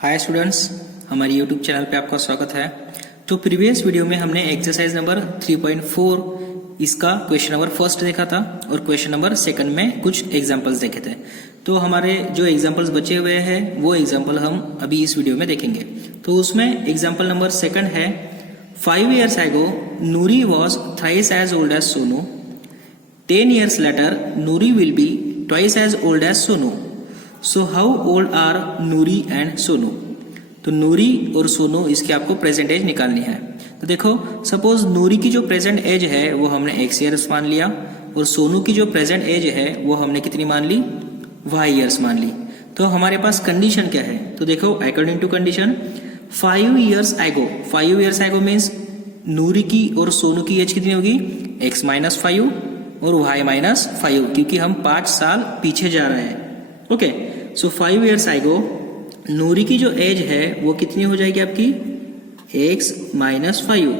Hi students, हमारी YouTube channel पे आपका स्वागत है। तो प्रीवियस वीडियो में हमने एक्सरसाइज नंबर 3.4 इसका क्वेश्चन नंबर फर्स्ट देखा था और क्वेश्चन नंबर सेकंड में कुछ एग्जांपल्स देखे थे। तो हमारे जो एग्जांपल्स बचे हुए हैं वो एग्जांपल हम अभी इस वीडियो में देखेंगे। तो उसमें एग्जांपल नंबर सेकंड है 5 years ago Nuri was thrice as old as Sonu. 10 years later Nuri will be twice as old as Sonu. So how old are Nuri and Sonu? तो नूरी और सोनू इसकी आपको प्रेजेंट एज निकालनी है। तो देखो, suppose नूरी की जो प्रेजेंट एज है वो हमने x ईयर्स मान लिया और सोनू की जो प्रेजेंट एज है वो हमने कितनी मान ली, y ईयर्स मान ली। तो हमारे पास कंडीशन क्या है, तो देखो according to condition 5 years ago, 5 years ago means Noori की और सोनू की एज कितनी होगी, x - 5 और y - 5, क्योंकि हम 5 साल पीछे जा रहे हैं। ओके, सो 5 years ago नूरी की जो एज है वो कितनी हो जाएगी आपकी, x - 5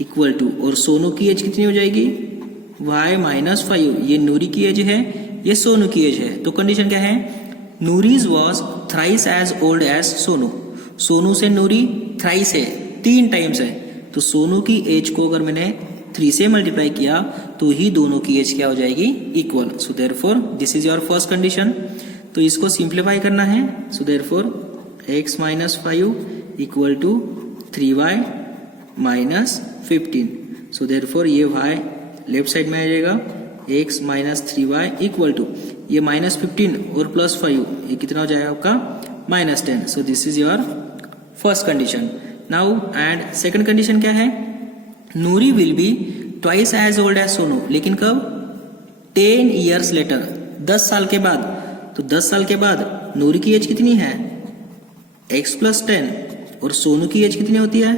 इक्वल टू, और सोनू की एज कितनी हो जाएगी, y - 5। ये नूरी की एज है, ये सोनू की एज है। तो कंडीशन क्या है, Noori's was thrice as old as Sonu. Sonu से नूरी थ्राइस है, 3 टाइम्स है। तो सोनू की एज को अगर मैंने 3 से मल्टीप्लाई किया तो ही दोनों की एज क्या हो जाएगी, equal. So therefore this is your first condition. तो इसको सिंप्लीफाई करना है। So therefore x - 5 equal to 3y - 15। So therefore ये y लेफ्ट साइड में आ जाएगा, x - 3y इक्वल टू ये -15 और +5, ये कितना हो जाएगा आपका, -10। So this is your first condition. Now and second condition क्या है, Noori will be twice as old as Sonu, लेकिन कब, 10 years लेटर, 10 साल के बाद। तो 10 साल के बाद नूरी की एज कितनी है, x + 10, और सोनू की एज कितनी होती है,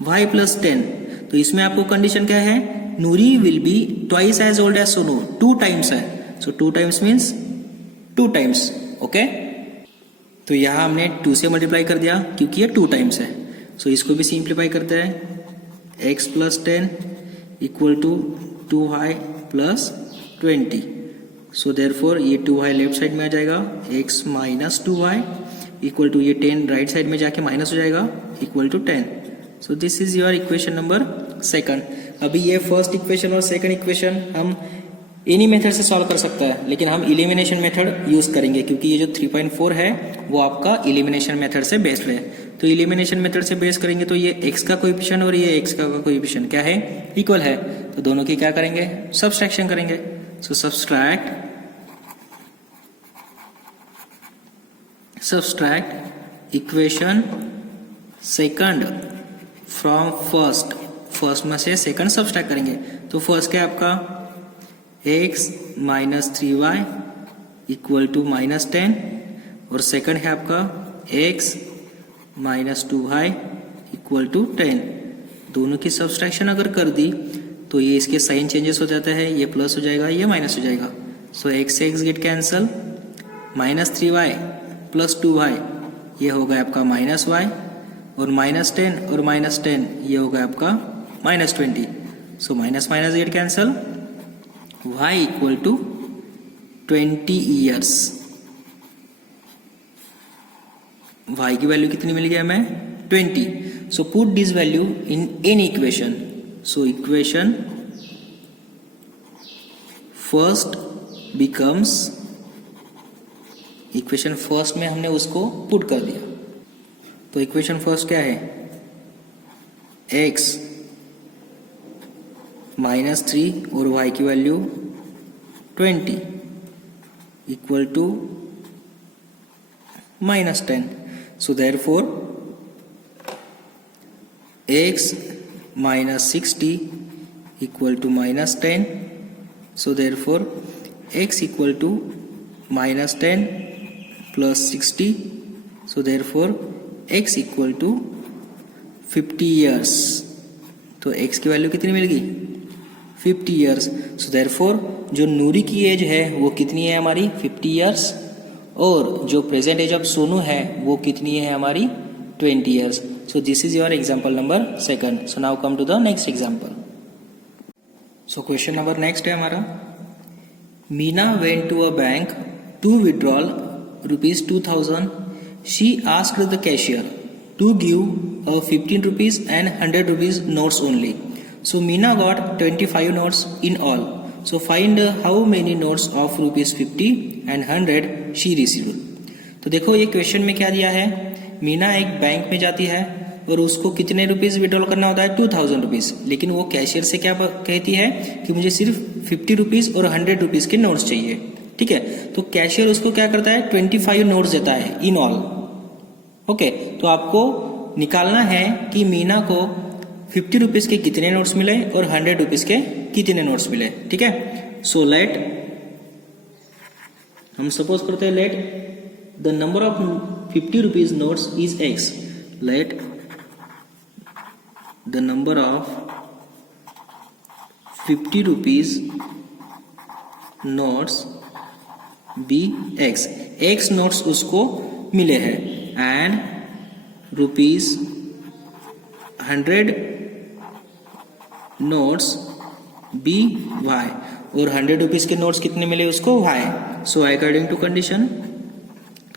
y + 10। तो इसमें आपको कंडीशन क्या है, Noori will be twice as old as Sonu, 2 times है। So 2 times means 2 times. Okay, तो यहाँ हमने 2 से मल्टीप्लाई कर दिया क्योंकि ये 2 टाइम्स है। सो इसको भी सिंप्लीफाई करते हैं, x + 10 equal to 2y + 20। So therefore ये 2y लेफ्ट साइड में आ जाएगा, x - 2y इक्वल टू ये 10 राइट साइड में जाके माइनस हो जाएगा, equal to 10। So this is your equation number second. अभी ये फर्स्ट इक्वेशन और सेकंड इक्वेशन हम एनी मेथड से सॉल्व कर सकता है, लेकिन हम इलिमिनेशन मेथड यूज करेंगे क्योंकि ये जो 3.4 है वो आपका इलिमिनेशन मेथड से बेस्ड है। तो इलिमिनेशन मेथड से बेस करेंगे तो ये x का कोएफिशिएंट और ये x का कोएफिशिएंट क्या है, इक्वल है। तो दोनों की क्या करेंगे, सब्सट्रैक्शन करेंगे। So subtract equation second from first, first में से सेकंड सब्सट्रैक्ट करेंगे। तो फर्स्ट क्या है आपका, x - 3y इक्वल टू -10, और सेकंड है आपका x - 2y इक्वल टू 10। दोनों की सब्सट्रैक्शन अगर कर दी तो ये इसके साइन चेंजेस हो जाता है, ये प्लस हो जाएगा, ये माइनस हो जाएगा। सो x से x get cancel, -3y + 2y ये होगा आपका -y, और -10 और -10 ये होगा आपका -20। So minus minus get cancel, y equal to 20 years। y की वैल्यू कितनी मिल गया हमें, 20। So put this value in any equation. So equation first becomes, equation first में हमने उसको पुट कर दिया। तो इक्वेशन फर्स्ट क्या है, x - 3 और y की value 20 equal to -10। So therefore x - 60 equal to -10। So therefore x equal to -10 + 60। So therefore x equal to 50 years। तो x की वैल्यू कितनी मिलेगी, 50 years। सो देयरफॉर जो नूरी की एज है वो कितनी है हमारी, 50 years, और जो प्रेजेंट एज ऑफ सोनू है वो कितनी है हमारी, 20 years। So this is your example number second. So now come to the next example. So question number next है हमारा, Meena went to a bank to withdrawal ₹2000 she asked the cashier to give 15 rupees and 100 rupees notes only. So Meena got 25 notes in all. So find how many notes of rupees 50 and 100 she received. तो देखो ये question में क्या दिया है, मीना एक bank में जाती है और उसको कितने रुपीस विड्रॉल करना होता है 2000 रुपीज, लेकिन वो कैशियर से क्या कहती है कि मुझे सिर्फ 50 रुपीज और 100 रुपीज के नोट्स चाहिए. ठीक है, तो कैशियर उसको क्या करता है 25 नोट्स देता है इन ऑल. ओके, तो आपको निकालना है कि मीना को 50 रुपीज के कितने नोट्स मिले और 100 रुपीज के कितने नोट्स मिले. ठीक है, सो लेट हम सपोज करते हैं let the number of 50 rupees notes is x. Let the number of 50 rupees notes be x. X notes उसको मिले हैं and rupees 100 notes be y, और 100 रुपीज के नोट्स कितने मिले उसको y. So according to condition,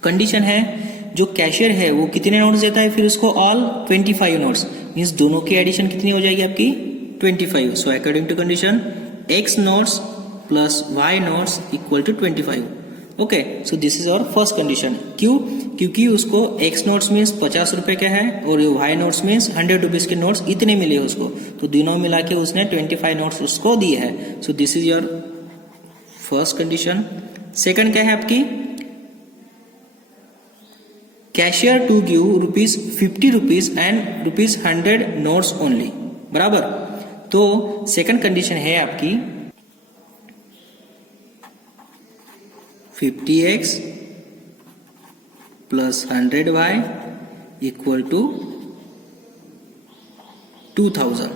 condition है जो कैशियर है वो कितने नोट्स देता है फिर उसको ऑल 25 नोट्स, मीन्स दोनों की एडिशन कितनी हो जाएगी आपकी 25. So according to condition x notes plus y notes equal to 25. Okay, so this is our first condition. क्यों? क्योंकि उसको एक्स नोट्स मीन्स 50 रुपए का है और वाई नोट्स मीन्स 100 रुपीज के नोट्स इतने मिले उसको, तो दोनों मिला के उसने 25 नोट्स उसको दिए हैं. So this is your first condition. Second क्या है आपकी, cashier to give rupees 50 rupees and rupees 100 notes only. बराबर, तो सेकंड कंडीशन है आपकी 50x plus 100y equal to 2000.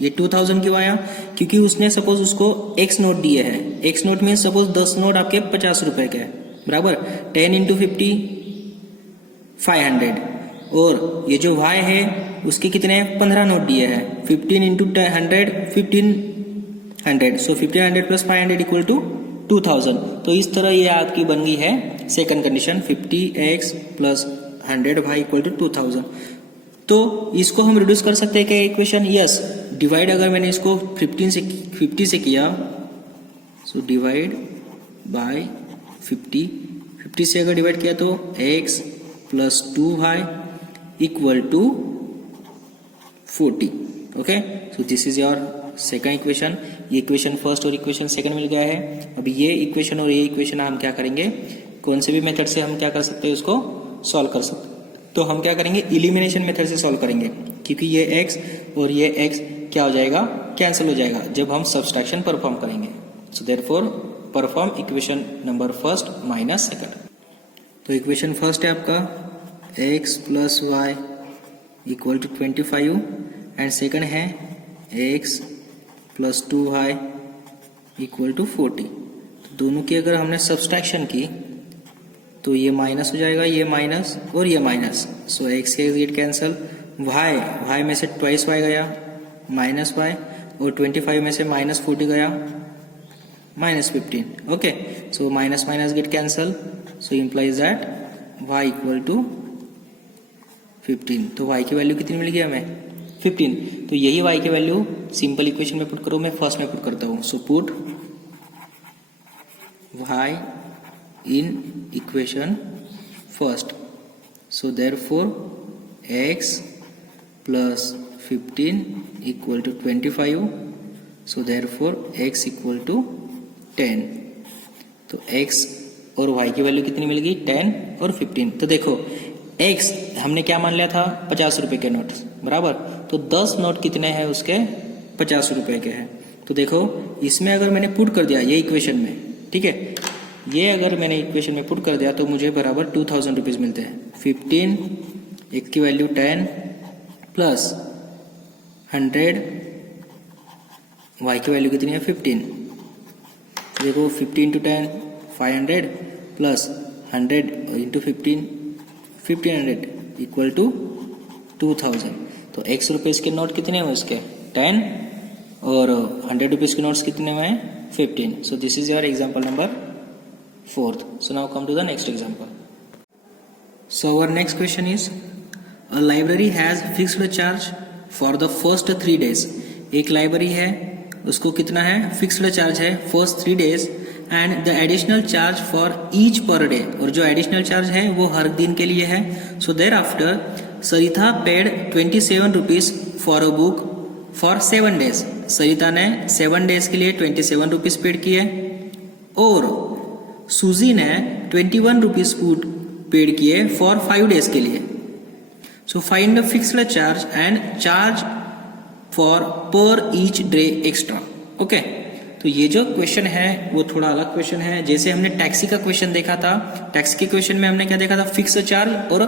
ये 2000 क्यों आया? क्योंकि उसने सपोज उसको x नोट दिए हैं. x note mean suppose 10 note आपके 50 रुपए के हैं. बराबर, 10 इंटू 50 500, और ये जो y है उसके कितने 15 नोट दिए हैं. 15 into 100 1500. So 1500 plus 500 equal to 2000. तो इस तरह ये आपकी बन गई है second condition 50x plus 100y equal to 2000. तो इसको हम रिड्यूस कर सकते हैं क्या इक्वेशन? यस. डिवाइड अगर मैंने इसको 50 से किया, सो डिवाइड बाय 50 से अगर डिवाइड किया तो x plus 2y equal to 40. Okay, so this is your second equation. ये इक्वेशन फर्स्ट और इक्वेशन सेकंड मिल गया है. अब ये इक्वेशन और ये इक्वेशन हम क्या करेंगे, कौन से भी मेथड से हम क्या कर सकते हैं उसको सॉल्व कर सकते हैं. तो हम क्या करेंगे इलिमिनेशन मेथड से सॉल्व करेंगे, क्योंकि ये x और ये x क्या हो जाएगा कैंसिल हो जाएगा जब हम सब्सट्रैक्शन परफॉर्म करेंगे. So therefore perform equation number first minus second. तो इक्वेशन फर्स्ट है आपका x plus y equal to 25 and second है x plus 2y equal to 40. तो दोनों की अगर हमने सब्सट्रैक्शन की तो ये माइनस हो जाएगा, ये माइनस और ये माइनस. सो x से गेट कैंसल, y में से ट्वाइस y गया माइनस y, और 25 में से माइनस 40 गया minus 15. Okay, so minus minus get cancel, so implies that y equal to 15. तो y की वैल्यू कितनी मिल गई हमें 15. तो यही y की वैल्यू सिंपल इक्वेशन में पुट करो, मैं फर्स्ट में पुट करता हूं. So put y in equation first. So therefore x plus 15 equal to 25. So therefore x equal to 10. तो x और y की वैल्यू कितनी मिल गई 10 और 15. तो देखो x हमने क्या मान लिया था 50 रुपए के नोट. बराबर, तो 10 नोट कितने हैं उसके 50 रुपए के हैं. तो देखो इसमें अगर मैंने पुट कर दिया ये इक्वेशन में, ठीक है, ये अगर मैंने इक्वेशन में पुट कर दिया तो मुझे बराबर 2000 रुपीज मिलते हैं. 15 एक की वैल्यू 10 प्लस 100 y की वैल्यू कितनी है 15. देखो 50 into 10 500 plus 100 into 1500 equal to 2000. तो x रुपीज के नोट कितने हुए उसके 10 और 100 रुपीज के नोट्स कितने हुए 15. सो this is your example number 4th. So now come to the next example. So our next question is, a library has fixed charge for the first 3 days. एक library है, उसको कितना है, फिक्स्ड चार्ज है first 3 days and the additional charge for each per day, और जो additional charge है वो हर दिन के लिए है. So thereafter Sarita paid 27 rupees for a book for 7 days. Sarita ने 7 days के लिए 27 रुपीज पेड किए और सूजी ने 21 रुपीज पेड किए फॉर 5 days के लिए. So find the fixed charge and charge for पर ईच डे एक्स्ट्रा. ओके, तो ये जो क्वेश्चन है वो थोड़ा अलग क्वेश्चन है. जैसे हमने टैक्सी का क्वेश्चन देखा था, टैक्सी के क्वेश्चन में हमने क्या देखा था, फिक्स चार्ज और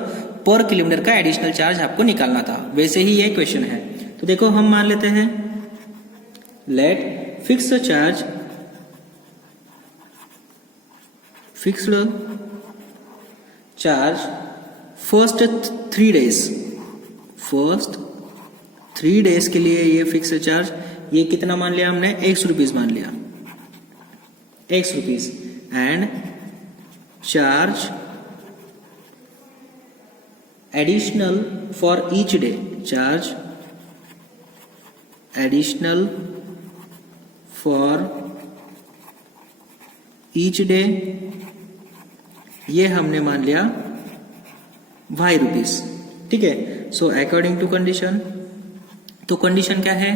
पर किलोमीटर का एडिशनल चार्ज आपको निकालना था. वैसे ही ये क्वेश्चन है. तो देखो हम मान लेते हैं, let fix charge first 3 days, first 3 days के लिए ये फिक्स चार्ज, ये कितना मान लिया हमने, 100 रुपीज मान लिया, 100 rupees and charge additional for each day, charge additional for each day, ये हमने मान लिया 5 रुपीज. ठीक है. सो अकॉर्डिंग टू कंडीशन, तो कंडीशन क्या है,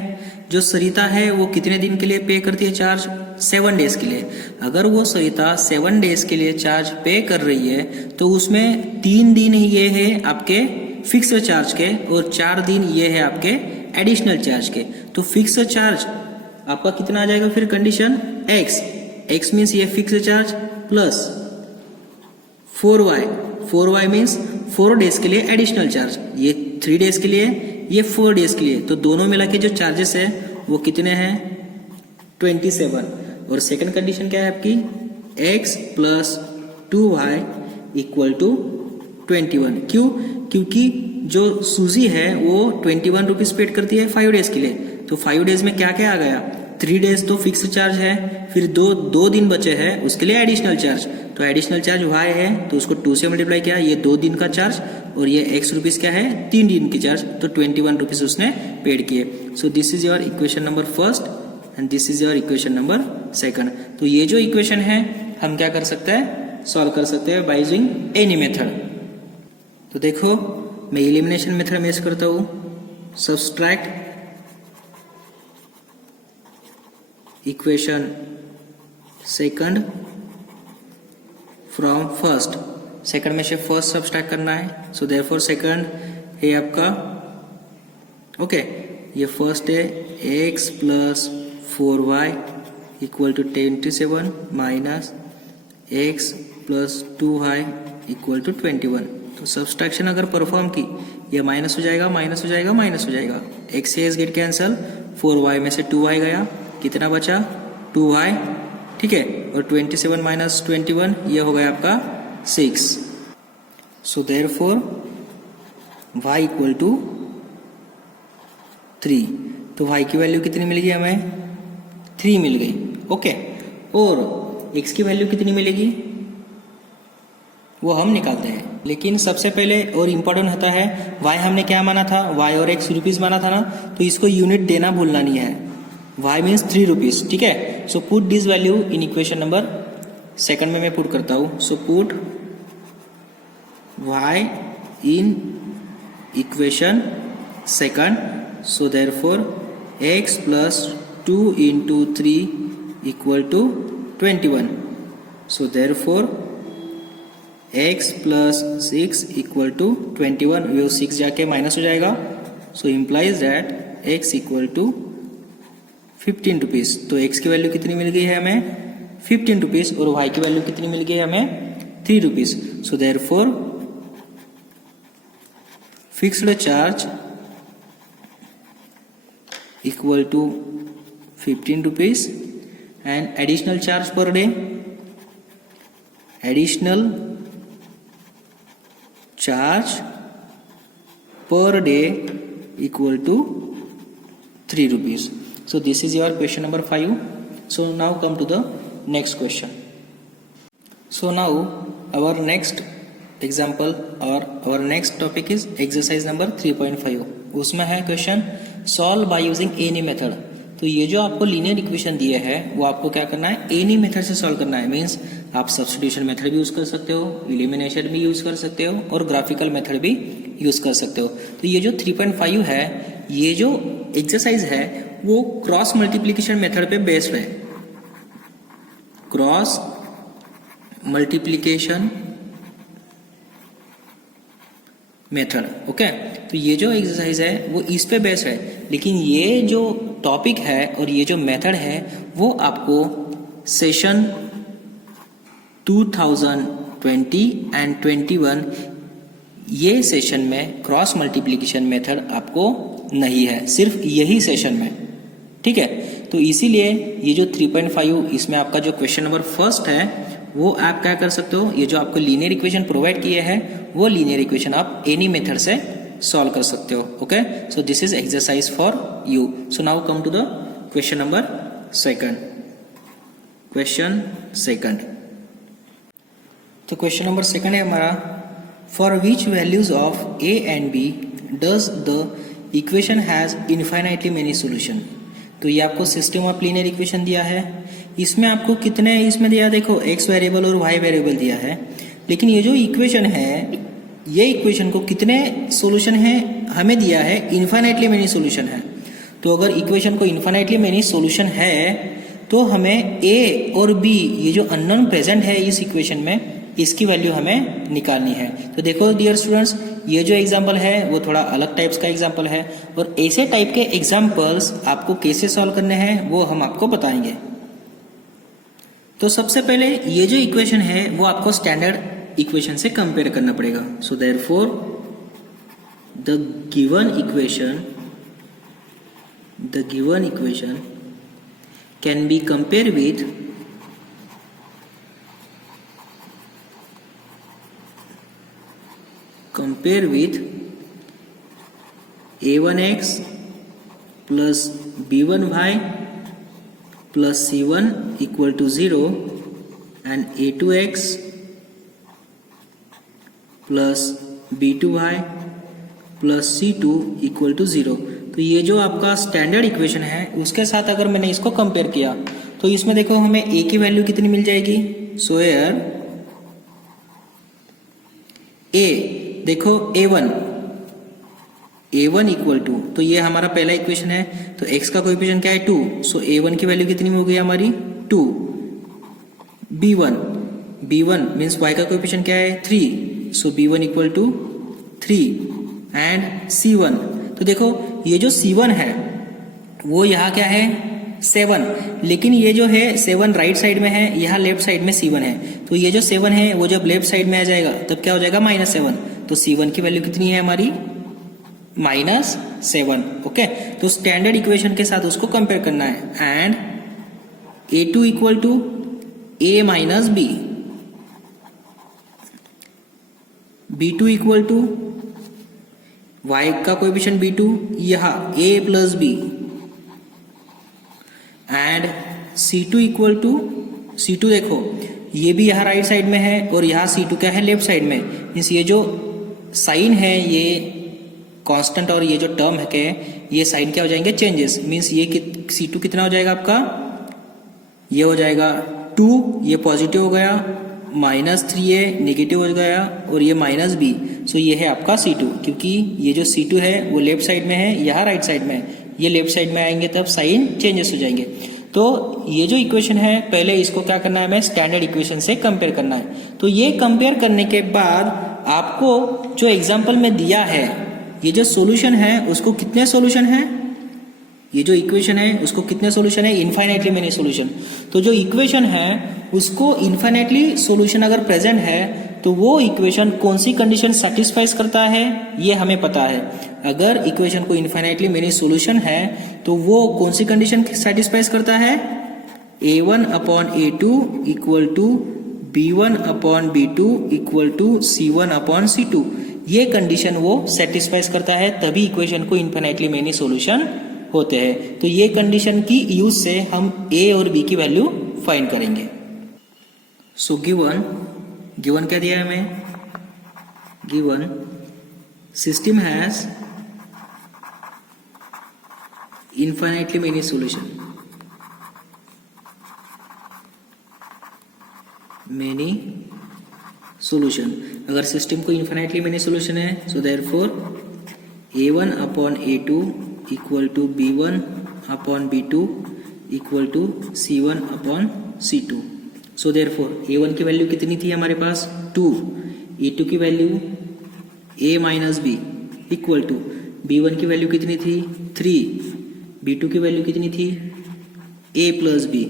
जो सरिता है वो कितने दिन के लिए पे करती है चार्ज, 7 days के लिए. अगर वो सरिता 7 days के लिए चार्ज पे कर रही है तो उसमें 3 दिन ये है आपके फिक्स चार्ज के और 4 दिन ये है आपके एडिशनल चार्ज के. तो फिक्स चार्ज आपका कितना आ जाएगा फिर, कंडीशन x मीन्स ये fix charge plus 4y means 4 days के लिए एडिशनल चार्ज, ये 3 days के लिए, ये 4 days के लिए. तो दोनों मिला के जो चार्जेस है वो कितने हैं, 27. और सेकंड कंडीशन क्या है आपकी, x plus 2y equal to 21. क्यों, क्योंकि जो सूजी है वो 21 रुपीज पेड करती है 5 days के लिए. तो 5 days में क्या क्या आ गया, 3 days तो फिक्स चार्ज है, फिर दो दिन बचे हैं उसके लिए एडिशनल चार्ज. तो एडिशनल चार्ज y है तो उसको 2 से मल्टीप्लाई किया, ये 2 दिन का चार्ज, और ये x रुपीज क्या है, 3 दिन की चार्ज. तो 21 रुपीज उसने पेड किए. सो this is your equation number first and this is your equation number second. तो ये जो इक्वेशन है हम क्या कर सकते हैं, सॉल्व कर सकते हैं बाय यूजिंग एनी मेथड. तो देखो मैं एलिमिनेशन मेथड में यूज करता हूं, subtract equation second from first. Second में से फर्स्ट सब्सट्रैक्ट करना है. सो देयरफॉर सेकंड है आपका, ओके, ये फर्स्ट है x plus 4y equal to 27 minus x plus 2y equal to 21. तो सब्सट्रैक्शन अगर परफॉर्म की, ये माइनस हो जाएगा, माइनस हो जाएगा, माइनस हो जाएगा, x से गेट कैंसल, 4y में से 2y गया, कितना बचा, 2y. ठीक है. और 27 माइनस 21 ये हो गया आपका 6. So therefore y equal to 3. तो y की वैल्यू कितनी मिल गई हमें, 3 मिल गई. ओके. और x की वैल्यू कितनी मिलेगी वो हम निकालते हैं. लेकिन सबसे पहले और इम्पोर्टेंट होता है, y हमने क्या माना था, y और x रुपीज माना था ना, तो इसको यूनिट देना भूलना नहीं है. y means 3 rupees. ठीक है. So put this value in equation number second में मैं पुट करता हूं. So put y in equation second. So therefore x plus 2 into 3 equal to 21. So therefore x plus 6 equal to 21. वो 6 जाके minus हो जाएगा. So implies that x equal to 15 rupees. तो x की वैल्यू कितनी मिल गई है हमें, 15 रुपीज, और y की वैल्यू कितनी मिल गई है हमें, 3 rupees. So therefore fixed charge equal to 15 rupees and additional charge per day, additional charge per day equal to 3 rupees. So this is your question number 5. So now come to the next question. So now our next example और our next topic is exercise number 3.5। उसमें है question solve by using any method. तो ये जो आपको linear equation दिए है वो आपको क्या करना है, एनी मेथड से सॉल्व करना है। मींस आप सब्स्टिट्यूशन मेथड भी यूज कर सकते हो, एलिमिनेशन भी यूज कर सकते हो और ग्राफिकल मेथड भी यूज कर सकते हो। तो ये जो 3.5 है, ये जो एक्सरसाइज है वो क्रॉस मल्टीप्लीकेशन मेथड पे बेस्ड है। Cross multiplication method, okay. तो ये जो एक्सरसाइज है वो इस पे बेस्ड है, लेकिन ये जो टॉपिक है और ये जो मेथड है वो आपको सेशन 2020 एंड 21 ये सेशन में क्रॉस मल्टीप्लीकेशन मेथड आपको नहीं है, सिर्फ यही सेशन में, ठीक है। तो इसीलिए ये जो 3.5 इसमें आपका जो क्वेश्चन नंबर फर्स्ट है वो आप क्या कर सकते हो, ये जो आपको लीनियर इक्वेशन प्रोवाइड किए हैं वो लीनियर इक्वेशन आप एनी मेथड से सॉल्व कर सकते हो, okay. So this is exercise for you. So now come to the question number second. Question second, तो क्वेश्चन नंबर सेकंड है हमारा, for which values of a and b does the equation has infinitely many solution. तो ये आपको system of linear equation दिया है, इसमें आपको कितने इसमें दिया, देखो एक्स वेरिएबल और वाई वेरिएबल दिया है, लेकिन ये जो इक्वेशन है ये इक्वेशन को कितने सॉल्यूशन है हमें दिया है, इनफाइनाइटली मेनी सॉल्यूशन है। तो अगर इक्वेशन को इनफाइनाइटली मेनी सॉल्यूशन है तो हमें ए और बी ये जो अननोन प्रेजेंट है इस इक्वेशन में, इसकी वैल्यू हमें निकालनी है। तो देखो डियर स्टूडेंट्स, ये जो एग्जाम्पल है वो थोड़ा अलग टाइप्स का एग्जाम्पल है, और ऐसे टाइप के एग्जाम्पल्स आपको कैसे सॉल्व करने हैं वो हम आपको बताएंगे। तो सबसे पहले ये जो इक्वेशन है वो आपको स्टैंडर्ड इक्वेशन से कंपेयर करना पड़ेगा। So therefore the given equation can be compare with a1x plus b1y plus c1 equal to 0 and a2x plus b2y plus c2 equal to 0। तो ये जो आपका स्टैंडर्ड इक्वेशन है उसके साथ अगर मैंने इसको कंपेयर किया तो इसमें देखो हमें a की वैल्यू कितनी मिल जाएगी। सो हियर a देखो a1 इक्वल टू, तो ये हमारा पहला इक्वेशन है, तो x का कोएफिशिएंट क्या है 2, सो a1 की वैल्यू कितनी हो गई हमारी 2। b1 मीन्स y का कोएफिशिएंट क्या है 3, सो b1 equal to 3 and c1। तो देखो ये जो c1 है वो यहाँ क्या है 7, लेकिन ये जो है 7 राइट साइड में है, यहाँ लेफ्ट साइड में c1 है। तो ये जो 7 है वो जब लेफ्ट साइड में आ जाएगा तब क्या हो जाएगा -7, तो c1 की वैल्यू कितनी है हमारी -7, ओके। तो स्टैंडर्ड इक्वेशन के साथ उसको कंपेयर करना है। And a2 equal to a minus b, b2 equal to y का कोएफिशिएंट b2 यहाँ a plus b, and c2 equal to, c2 देखो ये भी यहाँ राइट साइड में है और यहाँ c2 क्या है लेफ्ट साइड में, मीन्स ये जो साइन है ये कांस्टेंट और ये जो टर्म है के ये साइन क्या हो जाएंगे चेंजेस, मीन्स ये c2 कितना हो जाएगा आपका, ये हो जाएगा 2, ये पॉजिटिव हो गया, -3a नेगेटिव हो गया और ये -b, सो ये है आपका c2। क्योंकि ये जो c2 है वो लेफ्ट साइड में है, यहाँ राइट साइड में है, ये लेफ्ट साइड में आएंगे तब साइन चेंजेस हो जाएंगे। तो ये जो इक्वेशन है पहले इसको क्या करना है, हमें स्टैंडर्ड इक्वेशन से कंपेयर करना है। तो ये कंपेयर करने के बाद आपको जो एग्जांपल में दिया है ये जो सॉल्यूशन है उसको कितने सॉल्यूशन है, ये जो इक्वेशन है उसको कितने सॉल्यूशन है, इनफाइनाइटली मेनी सॉल्यूशन। तो जो इक्वेशन है उसको इनफाइनाइटली सॉल्यूशन अगर प्रेजेंट है तो वो इक्वेशन कौन सी कंडीशन सेटिस्फाइज करता है ये हमें पता है। अगर इक्वेशन को इनफाइनाइटली मेनी सॉल्यूशन है तो वो कौन सी कंडीशन सेटिस्फाइज करता है, a1 upon a2 equal to b1 upon b2 equal to c1 upon c2, ये कंडीशन वो सेटिस्फाइज करता है, तभी इक्वेशन को इनफाइनाइटली मेनी सॉल्यूशन होते हैं। तो ये कंडीशन की यूज से हम a और b की वैल्यू फाइंड करेंगे। सो गिवन क्या दिया है हमें, given system has infinitely many solution, many solution. अगर सिस्टम को इन्फिनाइटली मेनी सोल्यूशन है, so therefore a1 upon a2 equal to b1 upon b2 equal to c1 upon c2. So therefore a1 की value कितनी थी हमारे पास 2, a2 की value a minus b equal to b1 की value कितनी थी 3, b2 की वैल्यू कितनी थी a plus b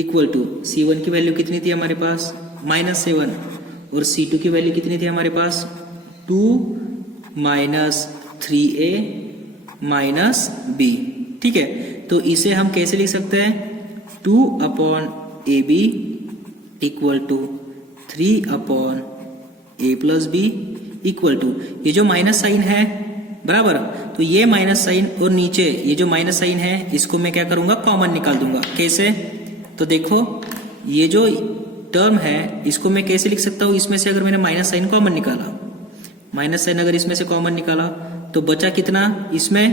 equal to c1 की वैल्यू कितनी थी हमारे पास -7 और c2 की वैल्यू कितनी थी हमारे पास 2 माइनस 3a माइनस b. ठीक है, तो इसे हम कैसे लिख सकते हैं 2 upon a b equal to 3 upon a plus b equal to ये जो माइनस साइन है बराबर, तो ये माइनस साइन और नीचे ये जो माइनस साइन है इसको मैं क्या करूंगा कॉमन निकाल दूंगा. कैसे, तो देखो ये जो टर्म है इसको मैं कैसे लिख सकता हूं, इसमें से अगर मैंने माइनस साइन कॉमन निकाला, माइनस साइन अगर इसमें से कॉमन निकाला तो बचा कितना इसमें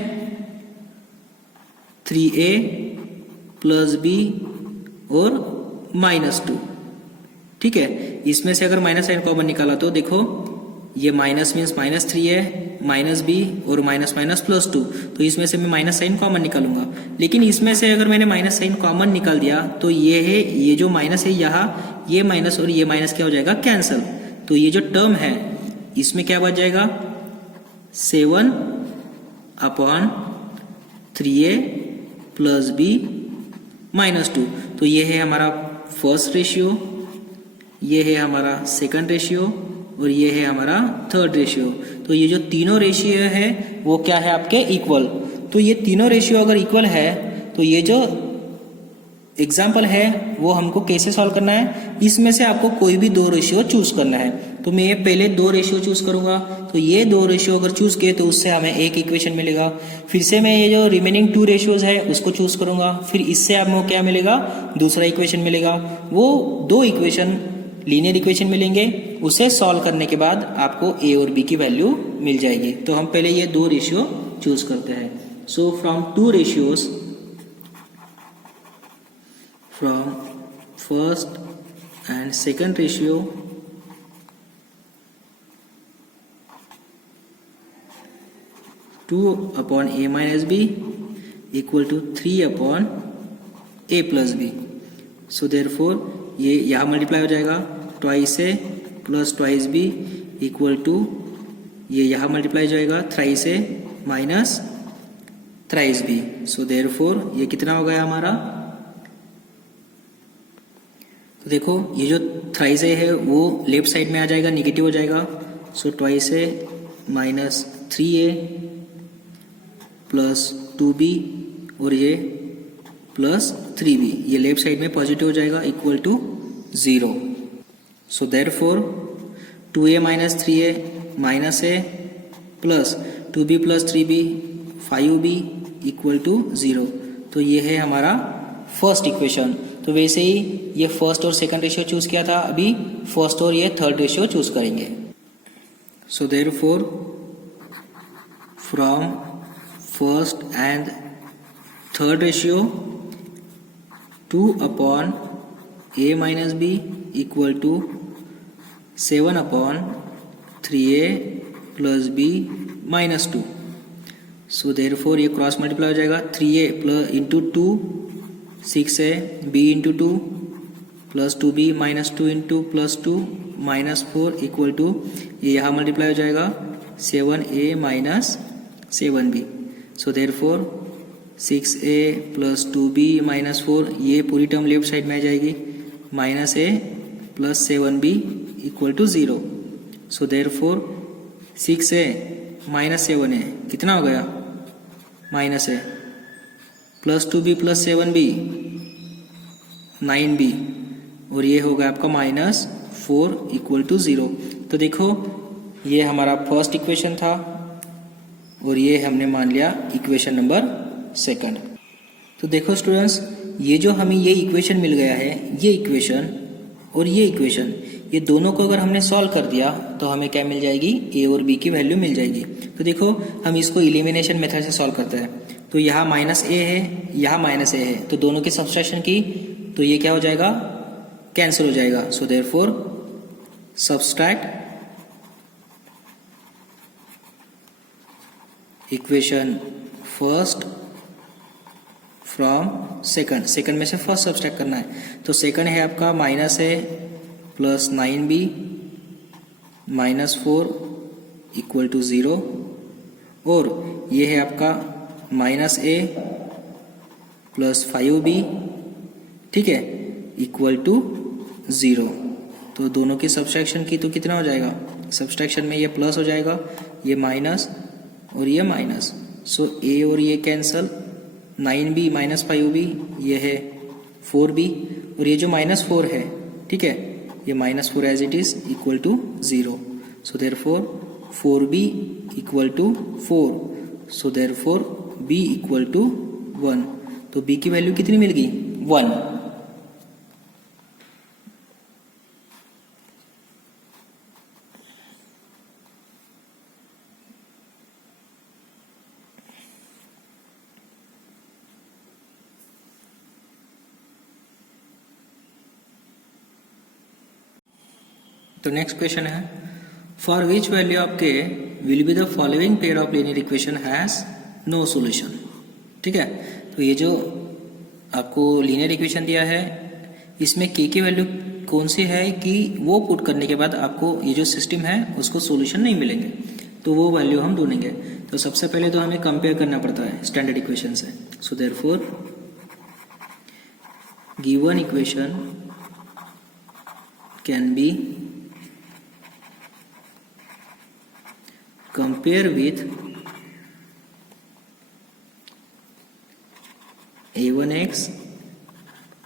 3a प्लस बी और -2. ठीक है, इसमें से अगर माइनस साइन कॉमन निकाला तो देखो ये माइनस मीन्स -3 है, माइनस बी और माइनस माइनस +2, तो इसमें से मैं माइनस साइन कॉमन निकालूंगा. लेकिन इसमें से अगर मैंने माइनस साइन कॉमन निकाल दिया तो ये है, ये जो माइनस है यहाँ ये माइनस और ये माइनस क्या हो जाएगा कैंसल. तो ये जो टर्म है इसमें क्या बच जाएगा 7 अपॉन 3a प्लस बी -2. तो ये है हमारा फर्स्ट रेशियो, ये है हमारा सेकंड रेशियो और ये है हमारा थर्ड रेशियो. तो ये जो तीनों रेशियो है वो क्या है आपके इक्वल. तो ये तीनों रेशियो अगर इक्वल है तो ये जो एग्जाम्पल है वो हमको कैसे सॉल्व करना है, इसमें से आपको कोई भी 2 रेशियो चूज करना है. तो मैं ये पहले 2 रेशियो चूज करूंगा, तो ये 2 रेशियो अगर चूज किए तो उससे हमें एक इक्वेशन मिलेगा. फिर से मैं ये जो रिमेनिंग 2 रेशियोज है उसको चूज करूंगा, फिर इससे आपको क्या मिलेगा दूसरा इक्वेशन मिलेगा. वो 2 इक्वेशन लीनियर इक्वेशन मिलेंगे, उसे सॉल्व करने के बाद आपको a और b की वैल्यू मिल जाएगी. तो हम पहले ये 2 रेशियो चूज करते हैं. So from 2 ratios, from first and second ratio, two upon a minus B equal to 3 upon a plus B. So therefore ये यहाँ मल्टीप्लाई हो जाएगा twice A plus twice B equal to ये यहाँ multiply हो जाएगा thrice A minus thrice B. So therefore ये कितना हो गया हमारा, तो देखो ये जो थ्राइस ए है वो लेफ्ट साइड में आ जाएगा, निगेटिव हो जाएगा. सो ट्वाइस ए माइनस 3a प्लस 2b और ये प्लस 3b, ये लेफ्ट साइड में पॉजिटिव हो जाएगा equal to 0. So therefore 2a minus 3a minus a plus 2b plus 3b 5b equal to 0. तो ये है हमारा फर्स्ट इक्वेशन. तो वैसे ही ये फर्स्ट और सेकंड रेशियो चूज किया था, अभी फर्स्ट और ये थर्ड रेशियो चूज करेंगे. So therefore from first and third ratio 2 upon a minus B equal to 7 upon 3a plus बी माइनस 2. सो देयरफॉर ये क्रॉस मल्टीप्लाई हो जाएगा 3a plus into 2 6a b into 2 plus 2b minus 2 into plus 2 minus 4 equal to ये यहाँ multiply हो जाएगा 7a minus 7b. So therefore 6a plus 2b minus 4 ये पूरी टर्म लेफ्ट साइड में आ जाएगी, minus a plus 7b equal to 0. So therefore 6a minus 7a कितना हो गया minus a plus 2b plus 7b 9b और ये होगा आपका माइनस 4 इक्वल टू 0. तो देखो ये हमारा फर्स्ट इक्वेशन था और ये हमने मान लिया इक्वेशन नंबर सेकंड. तो देखो स्टूडेंट्स, ये जो हमें ये इक्वेशन मिल गया है, ये इक्वेशन और ये इक्वेशन, ये दोनों को अगर हमने सॉल्व कर दिया तो हमें क्या मिल जाएगी, ए और बी की वैल्यू मिल जाएगी। तो देखो हम इसको इलिमिनेशन मेथड से सॉल्व करते हैं। तो यहाँ माइनस ए है, यहाँ माइनस ए है, तो दोनों की सब्सट्रैक्शन की तो ये क्या हो जाएगा, कैंसिल हो जाएगा। So therefore subtract equation first from second, second में से फर्स्ट सब्सट्रैक्ट करना है। तो सेकंड है आपका minus a plus 9b minus 4 equal to 0, और ये है आपका माइनस ए प्लस 5b, ठीक है, इक्वल टू 0। तो दोनों की सब्सट्रैक्शन की तो कितना हो जाएगा, सब्सट्रैक्शन में ये प्लस हो जाएगा, ये माइनस और ये माइनस। सो ए और ये कैंसल, 9b माइनस 5b ये है 4b, और ये जो माइनस 4 है, ठीक है, ये minus 4 as it is equal to 0। So therefore 4b equal to 4, so therefore b equal to 1। तो b की वैल्यू कितनी मिल गई, 1। तो नेक्स्ट क्वेश्चन है, for which value of k will be the following pair of linear equation has no solution. ठीक है, तो ये जो आपको लीनियर इक्वेशन दिया है, इसमें के की वैल्यू कौन सी है कि वो पुट करने के बाद आपको ये जो सिस्टम है उसको सॉल्यूशन नहीं मिलेंगे, तो वो वैल्यू हम ढूंढेंगे। तो सबसे पहले तो हमें कंपेयर करना पड़ता है स्टैंडर्ड इक्वेशन से। So therefore given equation can be compare with a1x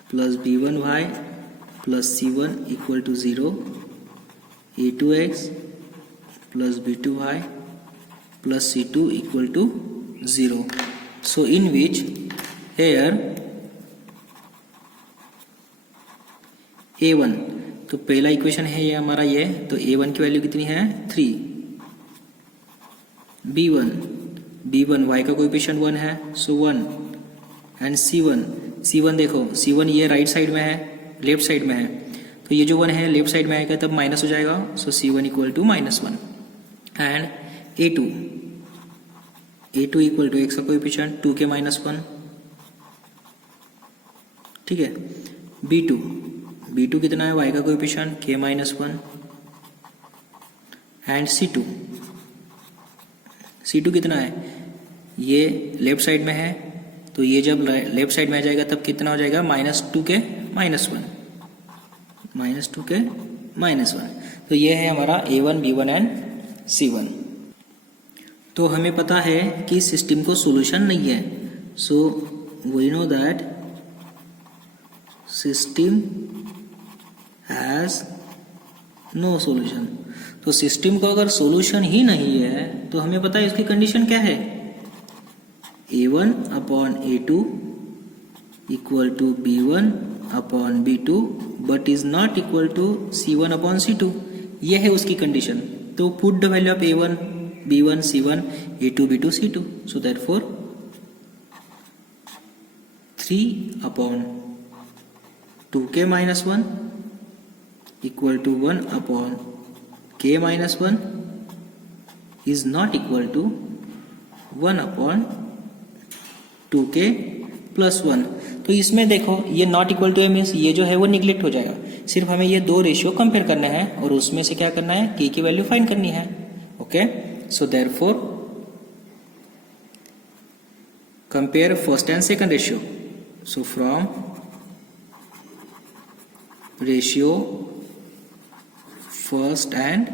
plus b1y plus c1 equal to 0, a2x plus b2y plus c2 equal to 0. So in which here a1, तो पहला इक्वेशन है ये हमारा ये, तो a1 की value कितनी है 3, b1 y का कोएफिशिएंट 1 है, सो 1, एंड c1 देखो c1 ये राइट साइड में है, लेफ्ट साइड में है, तो ये जो 1 है लेफ्ट साइड में आएगा तब माइनस हो जाएगा, so c1 equal to -1, and a2 equal to x का कोएफिशिएंट 2 के -1, ठीक है, b2 कितना है y का कोएफिशिएंट k -1, एंड c2 कितना है, ये लेफ्ट साइड में है, तो ये जब लेफ्ट साइड में आ जाएगा तब कितना हो जाएगा -2 के -1, तो ये है हमारा a1 b1 एंड c1। तो हमें पता है कि सिस्टम को सॉल्यूशन नहीं है, so we know that system has no solution. तो सिस्टम को अगर सॉल्यूशन ही नहीं है तो हमें पता है इसकी कंडीशन क्या है, a1 upon a2 equal to b1 upon b2 but is not equal to c1 upon c2, ये है उसकी कंडीशन। तो put the value of a1 b1 c1 a2 b2 c2, so therefore 3 upon 2k -1 equal to 1 upon k -1 is not equal to 1 upon 2k plus 1। तो इसमें देखो ये not equal two means ये जो है वो निगलेक्ट हो जाएगा, सिर्फ हमें ये दो रेशियो कंपेयर करना है और उसमें से क्या करना है, k की वैल्यू फाइंड करनी है। Okay, so therefore compare first and second ratio. So from ratio first and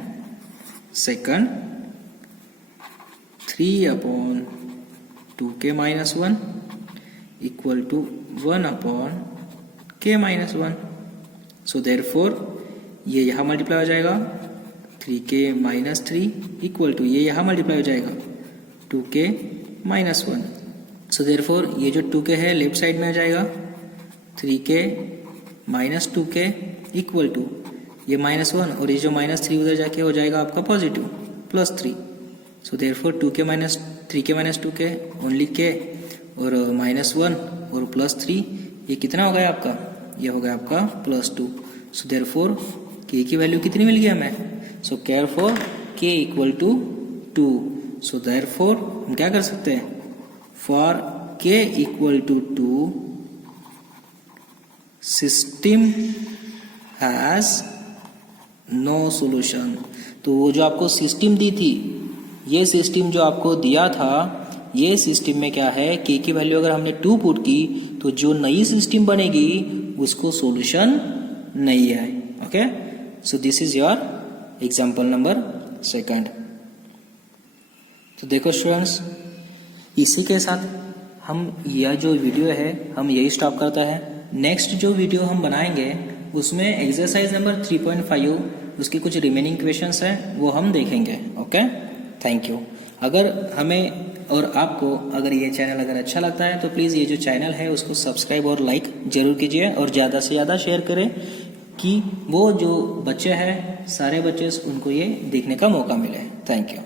second 3 upon 2k -1 equal to 1 upon k -1, so therefore ये यहाँ मल्टीप्लाई हो जाएगा 3k -3 इक्वल टू ये यहाँ मल्टीप्लाई हो जाएगा 2k -1, सो देयरफॉर ये जो 2k है लेफ्ट साइड में आ जाएगा 3k -2k इक्वल टू ये -1 और ये जो -3 उधर जाके हो जाएगा आपका positive +3। So therefore 2k minus 3k minus 2k only k और -1 और +3 ये कितना हो गया आपका, ये हो गया आपका +2। सो देयरफॉर k की वैल्यू कितनी मिल गई हमें, so therefore k equal to 2। So therefore हम क्या कर सकते हैं, for k equal to 2 system has no solution. तो वो जो आपको सिस्टम दी थी, ये सिस्टम जो आपको दिया था, ये सिस्टम में क्या है, k की वैल्यू अगर हमने 2 पुट की तो जो नई सिस्टम बनेगी उसको सॉल्यूशन नहीं है। Okay, so this is your example number 2। तो देखो स्टूडेंट्स, इसी के साथ हम यह जो वीडियो है हम यही स्टॉप करता है। नेक्स्ट जो वीडियो हम बनाएंगे उसमें एक्सरसाइज नंबर 3.5 उसके कुछ रिमेनिंग क्वेश्चंस हैं वो हम देखेंगे। Okay, thank you. अगर हमें और आपको अगर ये चैनल अगर अच्छा लगता है तो प्लीज़ ये जो चैनल है उसको सब्सक्राइब और लाइक जरूर कीजिए और ज़्यादा से ज़्यादा शेयर करें कि वो जो बच्चे हैं सारे बच्चे उनको ये देखने का मौका मिले। Thank you.